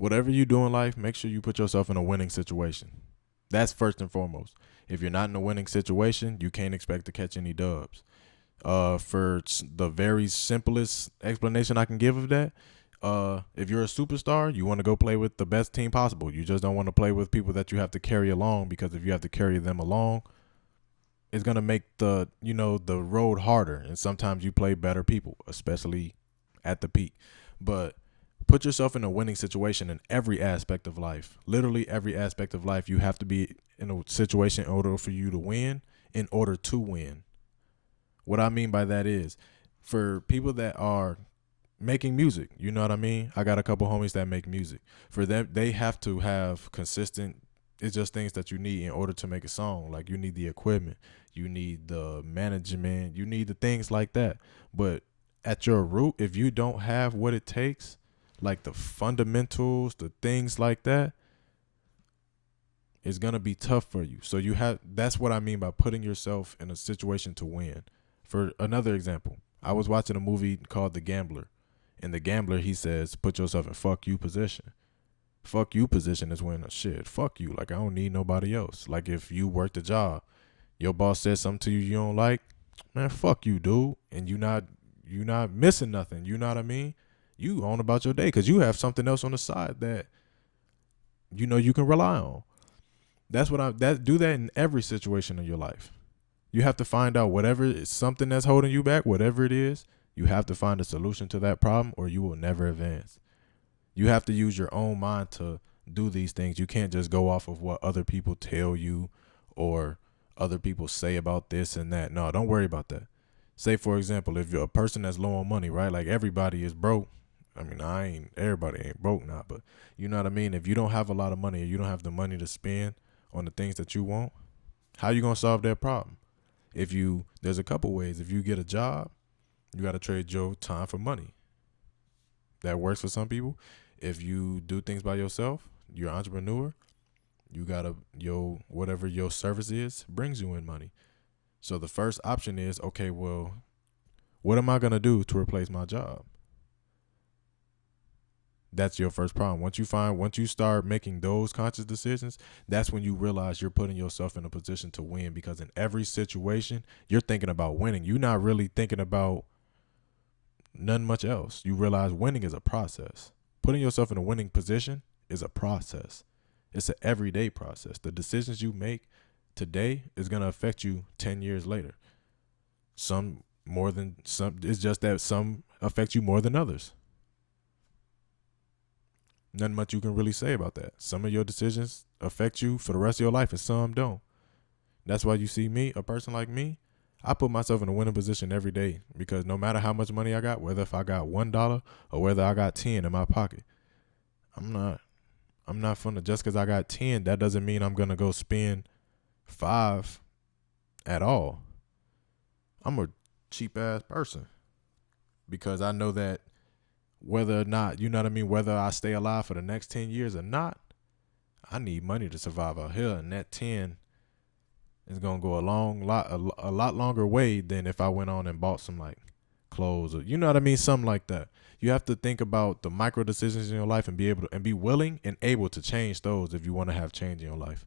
Whatever you do in life, make sure you put yourself in a winning situation. That's first and foremost. If you're not in a winning situation, you can't expect to catch any dubs. The very simplest explanation I can give of that, if you're a superstar, you want to go play with the best team possible. You just don't want to play with people that you have to carry along, because if you have to carry them along, it's gonna make the road harder. And sometimes you play better people, especially at the peak. But put yourself in a winning situation in every aspect of life. Literally every aspect of life, you have to be in a situation in order for you to win, in order to win. What I mean by that is, for people that are making music, you know what I mean? I got a couple homies that make music. For them, they have to have consistent, it's just things that you need in order to make a song. Like, you need the equipment, you need the management, you need the things like that. But at your root, if you don't have what it takes, like the fundamentals, the things like that, it's gonna be tough for you. So that's what I mean by putting yourself in a situation to win. For another example, I was watching a movie called The Gambler. In The Gambler, he says, put yourself in fuck you position. Fuck you position is when, shit, fuck you. Like, I don't need nobody else. Like, if you work the job, your boss says something to you don't like, man, fuck you, dude. And you not missing nothing. You know what I mean? You on about your day because you have something else on the side that you can rely on. Do that in every situation in your life. You have to find out whatever is something that's holding you back, whatever it is, you have to find a solution to that problem, or you will never advance. You have to use your own mind to do these things. You can't just go off of what other people tell you or other people say about this and that. No, don't worry about that. Say, for example, if you're a person that's low on money, right? Like, everybody is broke. I mean, everybody ain't broke now, but you know what I mean? If you don't have a lot of money, or you don't have the money to spend on the things that you want, how you going to solve that problem? There's a couple ways. If you get a job, you got to trade your time for money. That works for some people. If you do things by yourself, you're an entrepreneur, you got to, whatever your service is, brings you in money. So the first option is, okay, well, what am I going to do to replace my job? That's your first problem. Once you start making those conscious decisions, that's when you realize you're putting yourself in a position to win, because in every situation, you're thinking about winning. You're not really thinking about nothing much else. You realize winning is a process. Putting yourself in a winning position is a process. It's an everyday process. The decisions you make today is going to affect you 10 years later. Some more than some. It's just that some affect you more than others. Nothing much you can really say about that. Some of your decisions affect you for the rest of your life, and some don't. That's why you see me, a person like me, I put myself in a winning position every day, because no matter how much money I got, whether if I got $1 or whether I got 10 in my pocket, I'm not finna, just because I got 10, that doesn't mean I'm gonna go spend 5 at all. I'm a cheap ass person, because I know that whether or not, whether I stay alive for the next 10 years or not, I need money to survive out here. And that 10 is going to go a lot longer way than if I went on and bought some like clothes or, something like that. You have to think about the micro decisions in your life and be willing and able to change those if you want to have change in your life.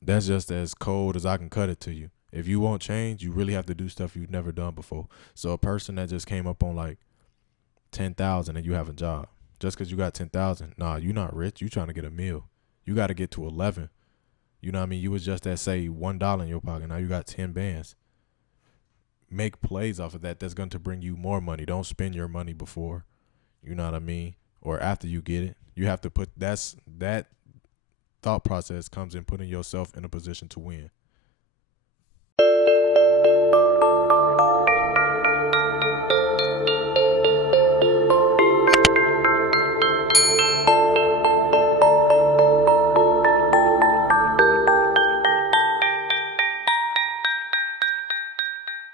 That's just as cold as I can cut it to you. If you want change, you really have to do stuff you've never done before. So a person that just came up on like 10,000 and you have a job, just because you got 10,000, nah, you not rich. You trying to get a meal. You got to get to 11. You know what I mean? You was just at, say, $1 in your pocket. Now you got 10 bands. Make plays off of that. That's going to bring you more money. Don't spend your money before, you know what I mean, or after you get it. You have to that thought process comes in putting yourself in a position to win.